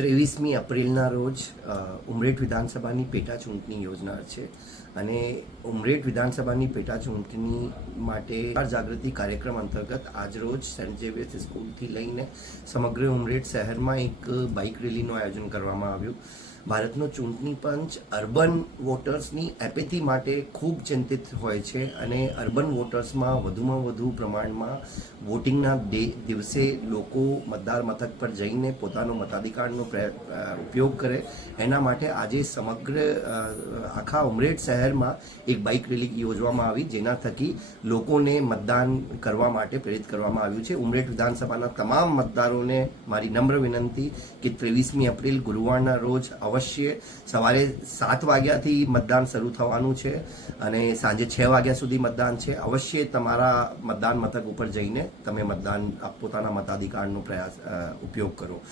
23મી એપ્રિલના રોજ ઉમરેઠ વિધાનસભાની પેટા ચૂંટણી યોજનાર છે અને ઉમરેઠ વિધાનસભાની પેટા ચૂંટણી માટે જાગૃતિ કાર્યક્રમ અંતર્ગત આજરોજ સેન્ટ ઝેવિયર્સ સ્કૂલથી લઈને સમગ્ર ઉમરેઠ શહેરમાં એક બાઇક રેલીનું આયોજન કરવામાં આવ્યું. ભારતનો ચૂંટણી પંચ અર્બન વોટર્સની એપેથી માટે ખૂબ ચિંતિત હોય છે અને અર્બન વોટર્સમાં વધુમાં વધુ પ્રમાણમાં વોટિંગના દિવસે લોકો મતદાર મથક પર જઈને પોતાનો મતાધિકારનો ઉપયોગ કરે. એના માટે આજે સમગ્ર આખા ઉમરેઠ શહેરમાં એક બાઇક રેલી યોજવામાં આવી, જેના થકી લોકોને મતદાન કરવા માટે પ્રેરિત કરવામાં આવ્યું છે. ઉમરેઠ વિધાનસભાના તમામ મતદારોને મારી નમ્ર વિનંતી કે 23મી એપ્રિલ ગુરુવારના રોજ અવશ્ય સવારે 7 વાગ્યાથી મતદાન શરૂ થવાનું છે અને સાંજે 6 વાગ્યા સુધી મતદાન છે. અવશ્ય તમારા મતદાન મથક ઉપર જઈને તમે પોતાના મતાધિકારનો ઉપયોગ કરો.